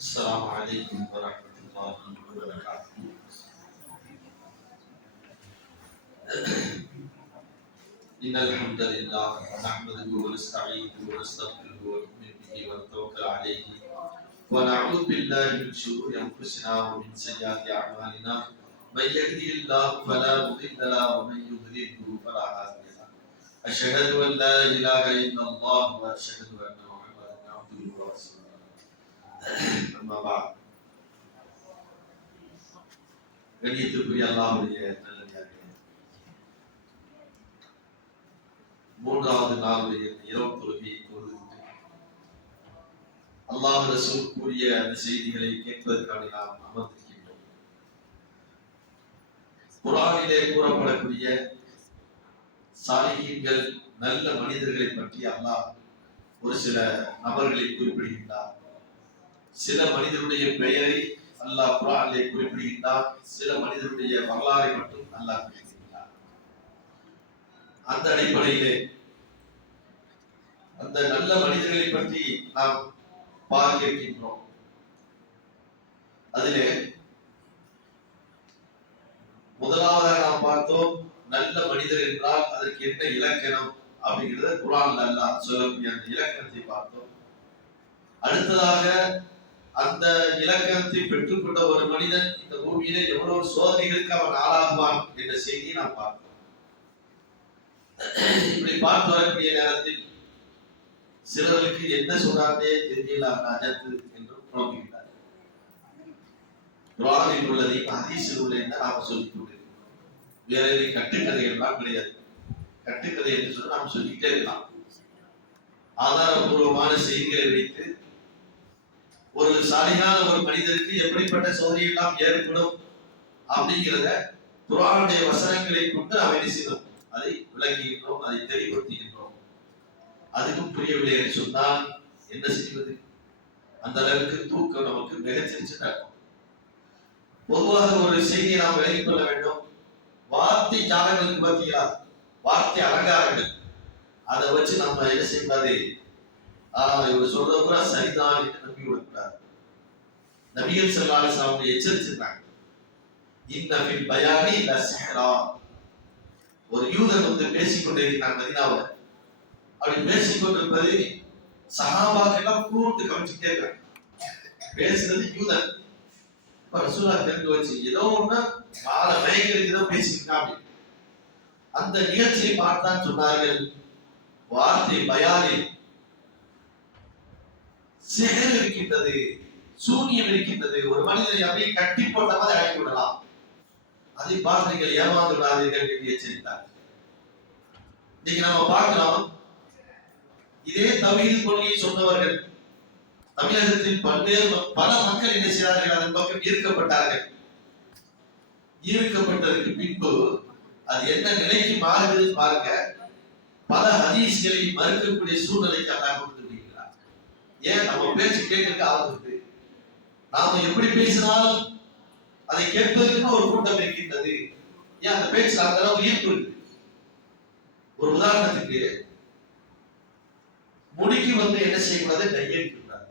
السلام عليكم ورحمة الله وبركاته. إن الحمد لله نحمده ونستعينه ونستغفره ونؤمن به ونتوكل عليه ونعوذ بالله من شرور أنفسنا ومن سيئات أعمالنا من يهده الله فلا مضل له ومن يضلله فلا هادي له أشهد أن لا إله إلا الله وأشهد أن محمدا عبده ورسوله أما بعد கண்ணியத்துக்குரிய அல்லாஹ்வுடைய நல்லடியார்களே, மூன்றாவது நாளுடைய இரவு தொழுகையை தொழுது அல்லாஹ் ரசூல் கூறிய அந்த செய்திகளை கேட்பதற்காக நாம் அமர்ந்திருக்கின்றோம். குர்ஆனிலே கூறப்படக்கூடிய சாலிஹீன்கள், நல்ல மனிதர்களை பற்றி அல்லாஹ் ஒரு சில நபர்களை குறிப்பிடுகின்றார். சில மனிதருடைய பெயரை அல்லாஹ் குர்ஆனிலே குறிப்பிடுகின்றார். சில மனிதருடைய வரலாறை மட்டும் அல்லாஹ் குறிப்பிடுகின்றார். அந்த அடிப்படையிலே அந்த நல்ல மனிதர்களை பற்றி நாம் பார்க்க இருக்கின்றோம். அதிலே முதலாவதாக நாம் பார்த்தோம், நல்ல மனிதர் என்றால் அதற்கு என்ன இலக்கணம் அப்படிங்கிறத குர்ஆன்ல அல்லாஹ் சொல்லக்கூடிய அந்த இலக்கணத்தை பார்த்தோம். அடுத்ததாக அந்த இலக்கணத்தை பெற்றுக்கொண்ட ஒரு மனிதன் இந்த பூமியிலே எவ்வளவு சோதனைகளுக்கு அவன் ஆளாகுவான் என்ற செய்தியை நாம் பார்த்தோம். இப்படி பார்த்து வரக்கூடிய நேரத்தில் சிலருக்கு என்ன சொன்னாரே தெரியல அஜத்து என்று புலம்புகிறார். குர்ஆனில் உள்ளதை ஹதீஸில் உள்ள என்ன நாம் சொல்லிக் கொண்டிருக்கிறோம். வேற கட்டுக்கதை எல்லாம் கிடையாது. கட்டுக்கதை என்று சொன்னால் நாம் சொல்லிக்கிட்டே இருக்கலாம். ஆதாரபூர்வமான செய்திகளை வைத்து ஒரு சாலிகான ஒரு மனிதருக்கு எப்படிப்பட்ட சோதனை எல்லாம் ஏற்படும் அப்படிங்கிறத குர்ஆனுடைய வசனங்களை கொண்டு நாம் செய்தோம், அதை விளக்குகின்றோம், அதை தெளிவுபடுத்துகின்றோம். அதுக்கும் புரியவில்லை என்று சொன்னால் என்ன செய்வது? அந்த அளவுக்கு தூக்கம் நமக்கு மிகச்சிறிச்சு நடக்கும். பொதுவாக ஒரு செய்தியை நாம் விலகிக் கொள்ள வேண்டும். வார்த்தை ஜாலங்களுக்கு பார்த்தீங்களா, வார்த்தை அலங்காரங்கள், அதை வச்சு நம்ம என்ன செய்யக்கூடாது, இவர் சொல்றது கூட சரிதான் என்று நம்பி விடக்கூடாது. நபிகள் ஸல்லல்லாஹு அலைஹி வஸல்லம் எச்சரிச்சிருக்காங்க, இன்ன ஃபில் பயானி லஸஹ்ரா. ஒரு யூதன் வந்து பேசிக்கொண்டே இருக்கிறான் மதீனாவுல. அப்படி பேசிக்கொண்டிருப்பது சஹாபாக்கள் எல்லாம் கூர்ந்து கவனிச்சுட்டே இருக்காங்க. பேசுறது யூதன். ரசூலுல்லாஹ் தெரிந்து வச்சு ஏதோ ஒண்ணு கால மயங்களுக்கு ஏதோ பேசியிருக்காங்க. அந்த நிகழ்ச்சியை பார்த்தான் சொன்னார்கள், வார்த்தை பயானில் சிஹர் இருக்கின்றது, சூனியம் இருக்கின்றது. ஒரு மனிதனை அப்படியே கட்டி போட்ட மாதிரி ஆக்கி விடலாம். அதை பார்த்து நீங்கள் ஏமாந்து விடாதீர்கள் என்று எச்சரித்தார். இன்னைக்கு நாம பார்க்கலாம், இதே தௌஹீத் கொள்கையை சொன்னவர்கள் தமிழகத்தில் பல மக்கள் என்ன செய்தார்கள், அதன் பக்கம் ஈர்க்கப்பட்டார்கள். ஈர்க்கப்பட்டதற்கு பின்பு அது என்ன நிலைக்கு மாறுகிறது பாருங்க. பல ஹதீஸ்களை மறுக்கக்கூடிய சூழ்நிலைக்கு அல்லாஹ் கொடுத்து விடுகிறார். ஏன்? நம்ம பேச்சு கேட்கறதுக்கு ஆரம்பித்து நாம எப்படி பேசினாலும் அதை கேட்பதற்கு ஒரு கூட்டம் இருக்கின்றது. ஏன்? அந்த பேச்சு அந்த அளவு ஈர்ப்பு இருக்கு. ஒரு உதாரணத்துக்கு, முடிக்கு வந்து என்ன செய்யக்கூடாது, டையடிக்கக்கூடாது.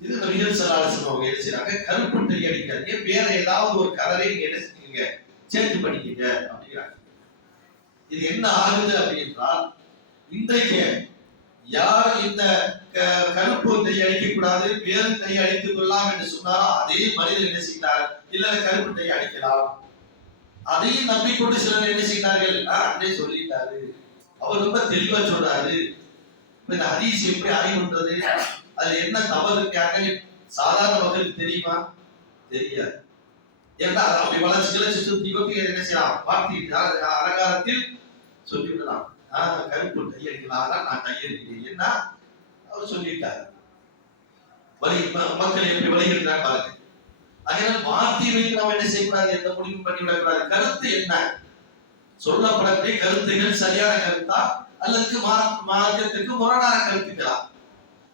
இது நபிகள் ஸல்லல்லாஹு அலைஹி வஸல்லம் அவங்க என்ன செய்றாங்க, கருப்பு டை அடிக்காதீங்க, வேற ஏதாவது ஒரு கலரை நீங்க என்ன செய்யுங்க, சேஞ்ச் பண்ணிக்கங்க அப்படிங்கிறாங்க. இது என்ன ஆகுது அப்படின்றால், இன்றைக்கு யார் இந்த கருப்பு டை அடிக்கக்கூடாது, வேறு டை அடித்துக் கொள்ளலாம் என்று சொன்னாரோ அதே மனிதர் என்ன செய்கிறார், இல்ல கருப்பு டை அடிக்கலாம், அதையும் நம்பிக்கொண்டு சிலர் என்ன செய்கிறார்கள், அன்றே சொல்லிட்டாரு, அவர் ரொம்ப தெளிவா சொல்றாரு. இந்த ஹதீஸ் எப்படி ஆய்வுன்றது, அதுல என்ன தவறு இருக்காங்க சாதாரண மக்களுக்கு தெரியுமா? தெரியாது. ஏன்னா அப்படி வளர்ச்சி சுத்தி கொத்தி என்ன செய்யலாம், வார்த்தை அலங்காரத்தில் சொல்லிவிடலாம். கருப்பு டை அடிக்கலாம், நான் டை அடிக்கிறேன் என்ன அவர் சொல்லிட்டாரு. மக்கள் எப்படி வழிகிறார் பாருங்க. அதனால் வார்த்தை வைத்து நாம் என்ன செய்யக்கூடாது, எந்த முடிவும் பண்ணிவிடக்கூடாது. கருத்து என்ன, சொல்லப்படக்கூடிய கருத்துகள் சரியான கருத்தா அல்லது மார்க்கத்துக்கு முரணான கருத்துக்களா?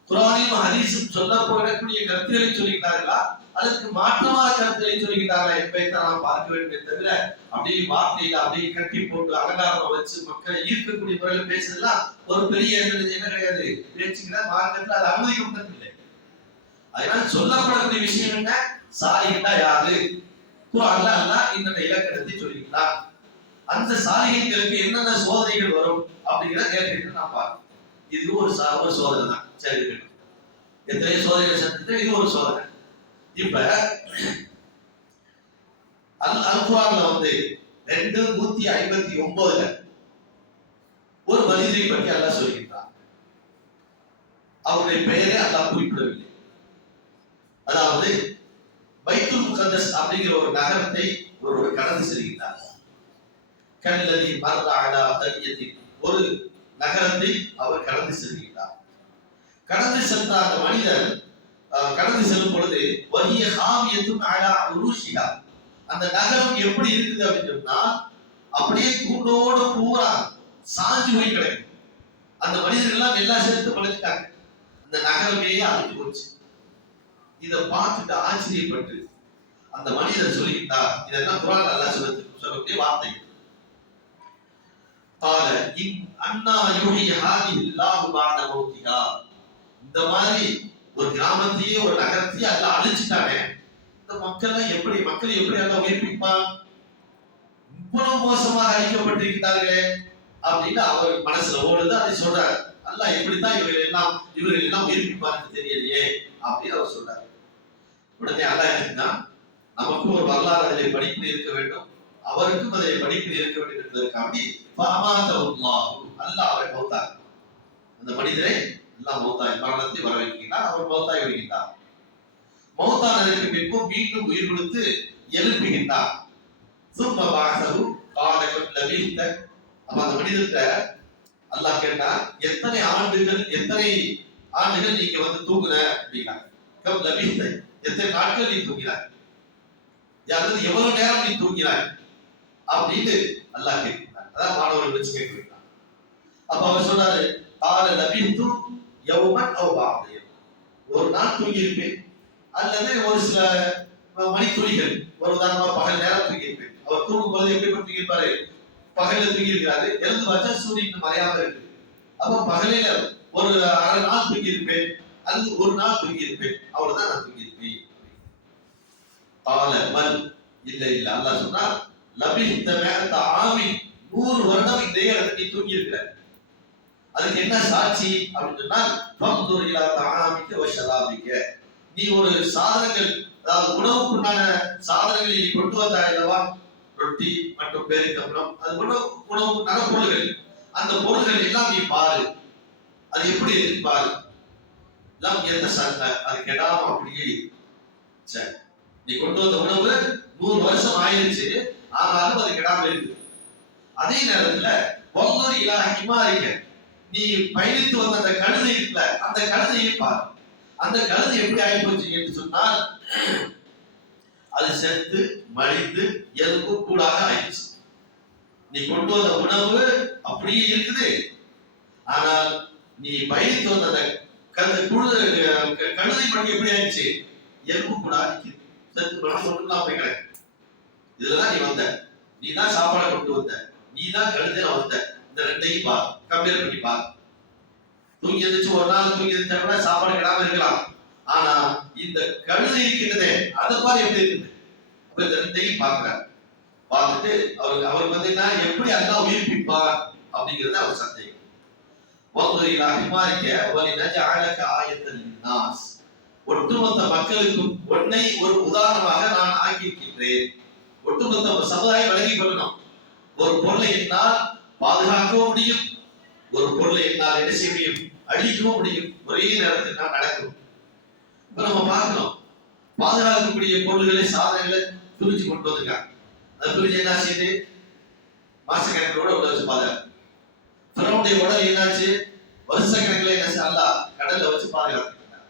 குர்ஆனிலும் ஹதீஸும் சொல்லப்படக்கூடிய கருத்துக்களை சொல்லுகிறார்களா அல்லது மாற்றமான கருத்துக்களை சொல்லுகிறார்களா என்பதை நாம் பார்க்க வேண்டும். தவிர அப்படியே வார்த்தையில அப்படியே கட்டி போட்டு அலங்காரம் வச்சு மக்களை ஈர்க்கக்கூடிய முறையில் பேசுறதுலாம் ஒரு பெரிய என்ன கிடையாது, பேச்சுக்கிற மார்க்கத்தில் அது அனுமதிக்கப்பட்டதில்லை. அதனால சொல்லப்படக்கூடிய விஷயம் என்ன? சாலிஹா யாரு? குர்ஆன்ல அல்லாஹ் இந்த இலக்கணத்தை சொல்லிட்டான். அந்த சாலிஹீன்களுக்கு என்னென்ன சோதனைகள் வரும் அப்படிங்கிற கேள்விக்கு நான் பார்க்கிறேன். இது ஒரு சோதனை தான். சரி, எத்தனை சோதனைகள் சந்தித்து இது ஒரு சோதனை. இப்ப அல் குர்ஆன்ல வந்து 259ல ஒரு மனிதரை பற்றி அல்லாஹ் சொல்கிறார். அவருடைய பெயரை அல்லாஹ் குறிப்பிடவில்லை. அதாவது பைத்துல் முகத்தஸ் அப்படிங்கிற ஒரு நகரத்தை ஒருவர் கடந்து செல்கிறார். கல்லதி மர்ர அலா கரியத்தின், ஒரு நகரத்தை அவர் கடந்து செல்கிறார். கடந்து சென்ற அந்த மனிதர் கடந்து செல்லும் பொழுது வஹிய ஹாவியத்துன் அலா உருஷிஹா, அந்த நகரம் எப்படி இருக்குது அப்படின்னு சொன்னா அப்படியே கூண்டோட பூரா சாஞ்சு போய் கிடக்கு. அந்த மனிதர்கள் எல்லாம் எல்லாம் சேர்த்து பழகிட்டாங்க. அந்த நகரமே அழிஞ்சு போச்சு. இதை பார்த்துட்டு ஆச்சரியப்பட்டு அந்த மனிதர் சொல்லிக்கிட்டார். இதெல்லாம் குர்ஆன் அல்லாஹ் சொல்லக்கூடிய வார்த்தை. قال ان انا يحيي هذه الله بعد موتها, இந்த மாதிரி ஒரு கிராமத்தையே ஒரு நகரத்தையே அல்லாஹ் அழிச்சிட்டானே, இந்த மக்களை எப்படி அல்லாஹ் உயிர்ப்பிப்பான்? இவ்வளவு மோசமாக அழிக்கப்பட்டிருக்கிறார்களே அப்படின்னு அவர் மனசுல ஓடுது. அதை சொல்றார். அல்லாஹ் எப்படித்தான் இவர்கள் எல்லாம் உயிர்ப்பிப்பான்னு தெரியலையே அப்படின்னு அவர் சொல்றார். உடனே அல்லாஹ் என்ன, நமக்கும் ஒரு வரலாறு அதிலே படிப்பு இருக்க வேண்டும், அவருக்கும் அதிலே படிப்பு இருக்க வேண்டும் என்பதற்காண்டி அல்லாஹ் அவரை மௌத்தார். அந்த மனிதரை அல்லாஹ் மௌத்தாய் மரணத்தை வரவேற்கிறார். அவர் மௌத்தாய் விடுகின்றார். மௌத்தானதற்கு பின்பு மீண்டும் உயிர் கொடுத்து எழுப்புகின்றார். சும்ம பாஸஹு கால கம் லபீத, அப்ப அந்த மனிதர்கிட்ட அல்லாஹ் கேட்டார், எத்தனை ஆண்டுகள் நீங்க வந்து தூங்குன அப்படின்னா, கம் லபீத, எத்தனை நாட்கள் நீ தூங்கினாய், அல்லது எவ்வளவு நேரம் நீ தூங்கினாய் அப்படின்னு அல்லாஹ் கேட்கிறார். அதான் மாணவர்கள் வச்சு கேட்கிறார். அப்ப அவர் சொன்னாரு, கால லபீது யௌமன் அவ் பஅத யௌம், ஒரு நாள் தூங்கி இருப்பேன் அல்லது ஒரு சில மணித்துளிகள், ஒரு உதாரணமா பகல் நேரம் தூங்கி இருப்பேன். அவர் தூங்கும் பொழுது எப்படி தூங்கி இருப்பாரு? பகல்ல தூங்கி இருக்கிறாரு, எழுந்து பார்த்தா சூரியன் மறையாம இருக்கு. அப்ப பகலில ஒரு அரை நாள் தூங்கி இருப்பேன் அல்லது ஒரு நாள் தூங்கி இருப்பேன், அவ்வளவுதான் நான் தூங்கி இருப்பேன். கால மல், இல்ல அல்லாஹ் சொன்னா, லபித்த மேத்த ஆமின், 100 வருடம் இதே இடத்துல நீ தூங்கி இருக்கிற. அதுக்கு என்ன சாட்சி அப்படின்னு சொன்னால், ஃபந்துர் இலா தஆமிக வ ஷராபிக, நீ ஒரு சாதனங்கள், அதாவது உணவுக்குண்டான சாதனங்களை நீ கொண்டு வந்தாய் அல்லவா, ரொட்டி மற்றும் பேரித்தம்பளம், அது உணவுக்குண்டான பொருள்கள், அந்த பொருள்கள் எல்லாம் நீ பாரு, அது எப்படி இருக்கு பாரு. எல்லாம் எந்த சண்டை, அது கெடாம அப்படியே சரி. நீ கொண்டு வந்த உணவு 100 வருஷம் ஆயிடுச்சு, ஆனாலும் அது கெடாம இருக்கு. அதே நேரத்துல வந்தூர் இலா ஹிமாரிக, நீ பயணித்து வந்த அந்த கழுதை இருக்குல்ல, அந்த கழுதையை பாரு. அந்த கழுதை எப்படி ஆயிப்போச்சு என்று சொன்னால், அது செத்து மடிந்து எலும்பு கூடாக ஆயிடுச்சு. நீ கொண்டு வந்த உணவு அப்படியே இருக்குது, ஆனால் நீ பயணித்து வந்த அந்த கழுதை படி எப்படி ஆயிடுச்சு, எலும்பு கூடாக நிற்குது, செத்து படம் ஒன்றுலாம் போய் கிடக்கு. இதுலதான் நீ வந்த, நீ தான் சாப்பாடை கொண்டு வந்த, நீ தான் கழுதையில வந்த. இந்த ரெண்டையும் பார், கம்பேர் பண்ணி பார். தூங்கி எந்திரிச்சு ஒரு நாள் தூங்கி எந்திரிச்சா கூட சாப்பாடு கிடாம இருக்கலாம், ஆனா இந்த கழுதை இருக்கின்றதே அதை பாரு எப்படி இருக்குது. அப்ப இந்த ரெண்டையும் பார்க்கிறார். பார்த்துட்டு அவருக்கு வந்து என்ன, எப்படி அல்லாஹ் உயிர்ப்பிப்பார் அப்படிங்கிறது அவர் சந்தேகம். வந்தூரிலா ஹிமாரிக்க வலினஜஅலக ஆயத்தன் லின்னாஸ், ஒட்டுமொத்த மக்களுக்கும் உன்னை ஒரு உதாரணமாக நான் ஆக்கியிருக்கின்றேன். ஒட்டுமொத்த சமுதாயம் விளங்கி கொள்ளணும். ஒரு பொருளை என்னால் பாதுகாக்கவும் முடியும், ஒரு பொருளை என்னால் என்ன செய்ய முடியும், அழிக்கவும் முடியும். ஒரே நேரத்தில் நான் நடக்கும். இப்ப நம்ம பார்க்கணும், பாதுகாக்கக்கூடிய பொருள்களை சாதனைகளை பிரிச்சு கொண்டு வந்திருக்காங்க. அது பிரிச்சு என்ன செய்யுது, மாசக்கணக்கோட உள்ள வச்சு பாதுகாப்பு. பிறவுடைய உடல் என்னாச்சு, வருஷக்கணக்கில் என்ன செய்ய, அல்லாஹ் கடல்ல வச்சு பாதுகாத்துக்கிறாங்க.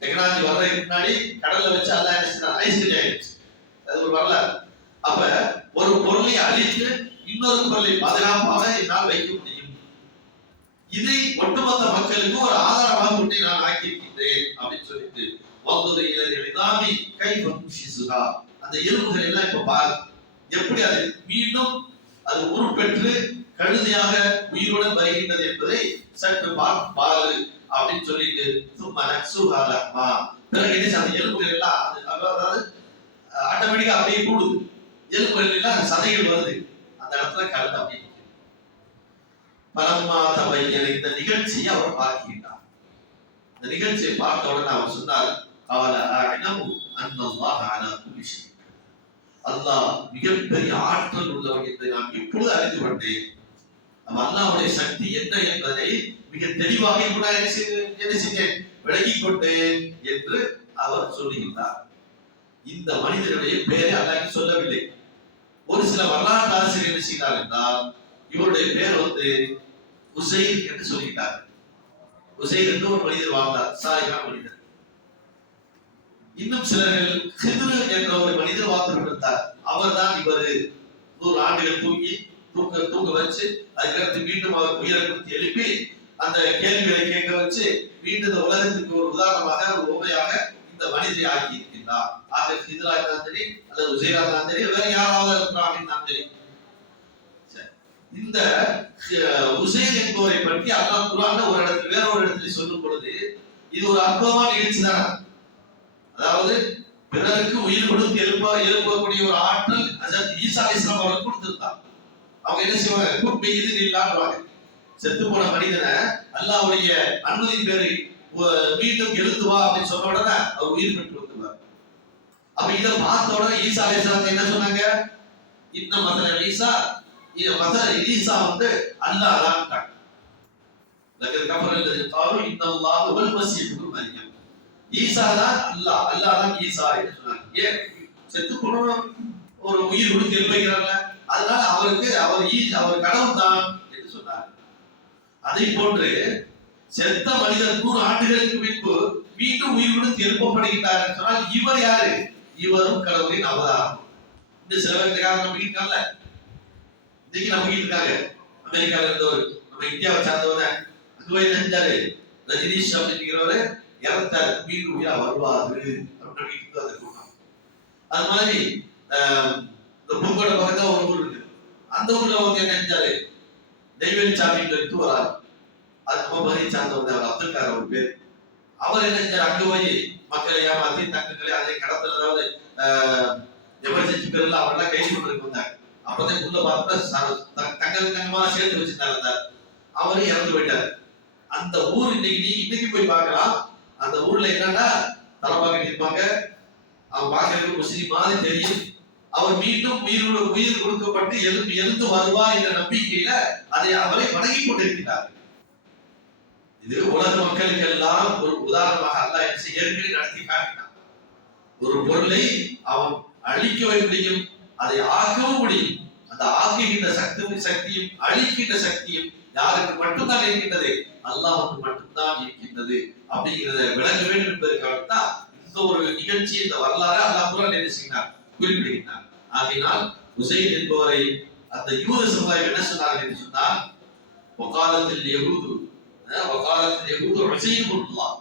டெக்னாலஜி வர்றதுக்கு முன்னாடி கடல்ல வச்சு அல்லாஹ் என்ன செய்யறாங்க, ஐஸ் கட்டி ஆயிடுச்சு. அது ஒரு வரலாறு. அப்ப ஒரு பொருளை அழித்து இன்னொரு பொருளை பாதுகாப்பாக என்னால் வைக்க முடியும். இதை ஒட்டுமொத்த மக்களுக்கு ஒரு ஆதாரமாக கொண்டு நான் ஆக்கியிருக்கின்றேன் அப்படின்னு சொல்லிட்டு வந்தது இளதாமி கை வம்சிசுகா, அந்த எலும்புகள் எல்லாம் இப்ப பாரு எப்படி அது மீண்டும் அது உருப்பெற்று கழுதையாக உயிருடன் வருகின்றது என்பதை சற்று பாரு அப்படின்னு சொல்லிட்டு சும்மா நக்சுஹாலமா பிறகு என்ன அந்த எலும்புகள் எல்லாம் அதாவது ஆட்டோமேட்டிக்கா அப்படியே கூடுது, எலும்புகள் எல்லாம் சதைகள் வருது, அந்த இடத்துல கலந்து அப்படி பரமா தபையன. இந்த நிகழ்ச்சியை அவர் பார்க்கின்றார். இந்த நிகழ்ச்சியை பார்த்த உடனே அவர் சொன்னார், அல்லாஹ் மிகப்பெரிய ஆற்றல் உள்ளவன் என்பதை நான் இப்பொழுது அறிந்து கொண்டேன். அல்லாஹ்வுடைய சக்தி என்ன என்பதை மிக தெளிவாக விளங்கிக் கொண்டேன் என்று அவர் சொல்லுகின்றார். இந்த மனிதனுடைய பெயரை அல்லாஹ் சொல்லவில்லை. ஒரு சில வரலாற்று ஆசிரியர் என்ன செய்தார் என்றால், இவருடைய பெயர் உசைர் என்று சொல்லிட்டார். உசைர் என்று ஒரு மனிதர் வாழ்ந்தார், சாலிகான மனிதர். இன்னும் சிலர்கள் ஹித்ரு என்ற ஒரு மனிதர் வாழ்ந்து கொண்டிருந்தார். அவர் தான் இவர் 100 ஆண்டுகள் தூங்க வச்சு அதுக்கடுத்து மீண்டும் அவர் உயிரை கொடுத்து எழுப்பி அந்த கேள்விகளை கேட்க வச்சு மீண்டும் இந்த உலகத்துக்கு ஒரு உதாரணமாக ஒரு உண்மையாக இந்த மனிதரை ஆக்கி இருக்கின்றார். ஆக ஹித்ரா இருந்தாலும் சரி அல்லது உசைரா இருந்தாலும் சரி வேற யாராவது இருந்தாலும் சரி, இந்த உசைர் என்பவரை பற்றி அல்லாஹ் குர்ஆன்ல ஒரு இடத்துல வேற ஒரு இடத்துல சொல்லும் பொழுது இது ஒரு அற்புதமான நிகழ்ச்சி தான். அதாவது பிறருக்கு உயிர் கொடுத்து எழுப்பக்கூடிய ஒரு ஆற்றல் ஹஜ்ரத் ஈசா அலைஹிஸ்ஸலாம் அவருக்கு கொடுத்திருந்தார். அவங்க என்ன செய்வாங்க, குட் இது இல்லாதவாங்க செத்து போன மனிதனை அல்லாஹ்வுடைய அனுமதி பேரை மீண்டும் எழுந்து வா அப்படின்னு சொன்ன உடனே அவர் உயிர் பெற்று வந்துருவார். அப்ப இதை பார்த்த உடனே ஈசா அலைஹிஸ்ஸலாம் என்ன சொன்னாங்க, இந்த மதல ஈசா ஈசா அல்லாஹ் தான். லக்கத் கஃபரல்லதீன காலு இன்னல்லாஹு வல் மஸீஹ் இப்னு மரியம். ஈசா தான் அல்லாஹ், அல்லாஹ் தான் ஈசா என்று சொன்னாங்க. ஏன் செத்து போன ஒரு உயிர் கொடுத்து எழுப்புகிறாங்க, அதனால அவர் கடவுள் தான் என்று சொன்னார். அதை போன்று செத்த மனிதர் 100 ஆண்டுகளுக்கு முன்பு மீண்டும் உயிர் கொடுத்து எழுப்பப்படுகிறார் என்று சொன்னால் இவர் யாரு? இவரும் கடவுளின் அவதாரம். இந்த சில பேருக்காக நம்ம இருக்காங்கல்ல, இன்னைக்கு நம்ம இருக்காங்க அமெரிக்கால இருந்தவர், நம்ம இந்தியாவை சார்ந்தவர், அங்க போய் நினைச்சாரு ரஜினிஷ் அப்படிங்கிறவரு இறந்தாரு, மீண்டும் உயிரா வருவாரு அப்படின்னு வீட்டுக்கு அதை கூட்டம். அது மாதிரி இந்த புதுக்கோட்டை பக்கத்துல ஒரு ஊர் இருக்கு, அந்த ஊர்ல என்ன நினைச்சாரு நெய்வேலி சாமின்னு சொல்லிட்டு வராரு. அது நம்ம பகுதியை சார்ந்தவர், அவர் அப்துல் கார் ஒரு பேர். அவர் என்ன செஞ்சாரு, அங்க போய் மக்களை ஏமாத்தி தங்கங்களை அதே கடத்தல், அதாவது எமர்ஜென்சி பேர்ல அவரெல்லாம் கைது பண்றதுக்கு வந்தாங்க. அப்பதான் உள்ள பார்த்தா தங்கமா சேர்த்து வச்சிருந்தாங்க. அவரு இறந்து போயிட்டாரு. அந்த ஊர் இன்னைக்கு போய் பார்க்கலாம். அந்த ஊர்ல என்னன்னா தலைப்பாக கட்டியிருப்பாங்க, அவன் பார்க்கறதுக்கு முஸ்லீம் மாதிரி தெரியும். அவர் மீண்டும் உயிர் கொடுக்கப்பட்டு எழுந்து வருவார் என்ற நம்பிக்கையில அதை அவரை வணங்கி கொண்டிருக்கிறார். இது உலக மக்களுக்கு எல்லாம் ஒரு உதாரணமாக அல்லாஹ் ஏற்கனவே நடத்தி காட்டினான். ஒரு பொருளை அவன் அழிக்க முடியும், அதை ஆக்கவும் முடியும். அந்த ஆக்குகின்ற சக்தியும் அழிக்கின்ற சக்தியும் யாருக்கு மட்டும்தான் இருக்கின்றது, அல்லாஹ்வுக்கு மட்டும்தான் இருக்கின்றது அப்படிங்கிறத விளங்க வேண்டும் என்பதற்காகத்தான் இந்த ஒரு நிகழ்ச்சி, இந்த வரலாறு அல்லாஹ் குர்ஆனில் என்ன செய்கிறார், குறிப்பிடுகிறார். ஆகையினால் உசைர் என்பவரை அந்த யூத சமுதாயம் என்ன சொன்னார்கள் என்று சொன்னால், வகாலத்தில் யஹூது உசைர் இப்னுல்லாஹ்,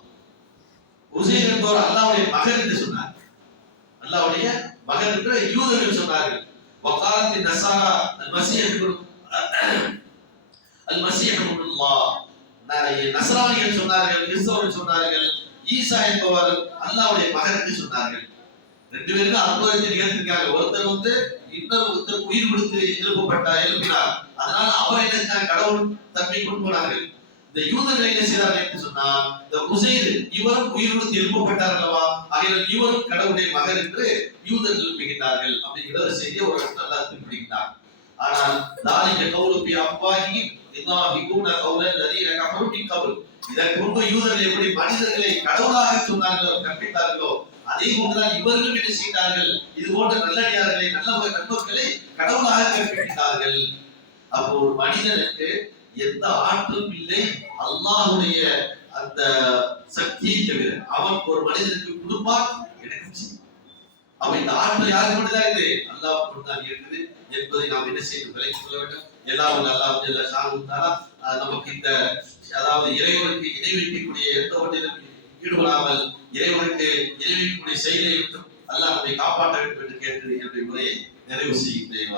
உசைர் என்பவர் அல்லாஹ்வுடைய மகன் என்று சொன்னார். அல்லாஹ்வுடைய மகன் என்று யூதர்கள் சொன்னார்கள். வகாலத்தின் நஸாரா அல் மஸீஹ் இப்னுல்லாஹ், நஸ்ரானிகள் சொன்னார்கள், கிறிஸ்தவர்கள் சொன்னார்கள் ஈசா என்பவர் அல்லாஹ்வுடைய மகன் என்று சொன்னார்கள். ரெண்டு பேரும் அற்புதத்தை நிகழ்த்திருக்காங்க. ஒருத்தர் இன்னொரு உயிர் கொடுத்து எழுப்பினார். அதனால அவர் என்ன கடவுள் தன்மை கொண்டு போனார்கள். இந்த யூதர்கள் என்ன செய்தார்கள் என்று சொன்னால், இந்த உசைர் இவரும் உயிர் கொடுத்து எழுப்பப்பட்டார் அல்லவா, ஆகையால் இவரும் கடவுளுடைய மகன் என்று யூதர்கள் எழுப்புகின்றார்கள் அப்படிங்கிற ஒரு செய்தியை ஒரு நல்லா குறிப்பிடுகிறார். ஆனால் தாலிக கௌலுபி அஃப்வாஹிஹிம் இல்லாஹிகுன கௌலல் லதீன கஃபரு மின் கப்ல், இதற்கு முன்பு யூதர்கள் எப்படி மனிதர்களை கடவுளாக சொன்னார்களோ கற்பித்தார்களோ அதே போன்றுதான் இவர்களும் என்ன செய்தார்கள், இது போன்ற நல்லடியார்களை நண்பர்களை கடவுளாக கற்பித்தார்கள். அப்போ ஒரு மனிதனுக்கு எந்த ஆற்றலும் இல்லை, அல்லாஹ்வுடைய அந்த சக்தியை தவிர அவன் ஒரு மனிதனுக்கு கொடுப்பான், எனக்கும் செய்யும். அப்ப இந்த ஆற்றல் யாருக்கு மட்டும்தான் இருக்குது, அல்லாஹ்வுக்கு மட்டும்தான் இருக்குது என்பதை நாம் என்ன செய்து விளக்கி சொல்ல வேண்டும். எல்லாம் அல்லாஹ் ஜல்ல ஷானுஹு நமக்கு இந்த அதாவது இறைவனுக்கு இணை வைக்கக்கூடிய எந்த ஒன்றிலும் ஈடுபடாமல் இறைவனுக்கு இணை வைக்கக்கூடிய செயலை விட்டு அல்லாஹ் நம்மை காப்பாற்ற வேண்டும் என்று கேட்டு என்னுடைய உரையை நிறைவு செய்கின்றேன்.